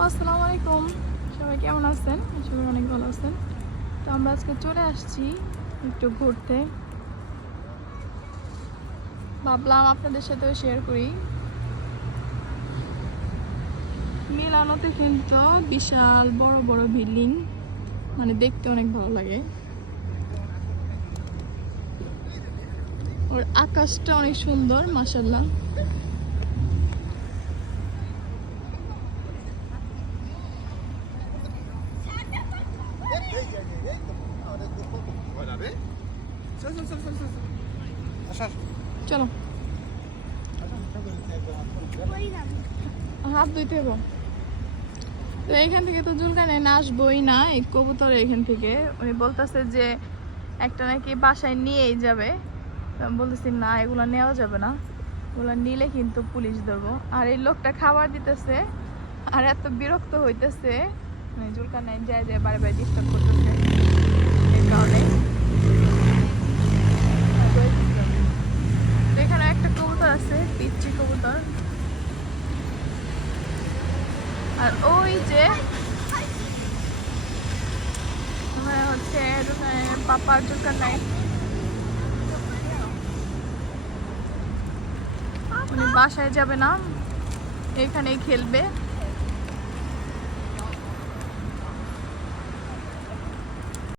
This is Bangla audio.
আলাইকুম। সবাই কেমন আছেন? সবাই অনেক ভালো আছেন। তো আমরা আজকে চলে আসছি একটু ঘুরতে। ভাবলাম আপনাদের সাথেও শেয়ার করি। মিলানোতে কিন্তু বিশাল বড় বড় বিল্ডিং। মানে দেখতে অনেক ভালো লাগে। ওর আকাশটা অনেক সুন্দর মাসাল্লাহ হাত তো এখান থেকে তো জুলকানে না এই কবুতর এখান থেকে। উনি বলতেছে যে একটা নাকি বাসায় নিয়েই যাবে। বলতেছি, না, এগুলো নেওয়া যাবে না। এগুলো নিলে কিন্তু পুলিশ ধরবো। আর এই লোকটা খাবার দিতেছে, আর এত বিরক্ত হইতেছে। মানে জুলকানে যায় যায় বারে বারে ডিস্টার্ব করতেছে এর কারণে তো এখানে একটা কবুতর আছে পিচ্ছি আর ওই যে হচ্ছে পাপার দোকান নাই। উনি বাসায় যাবে না এখানেই খেলবে।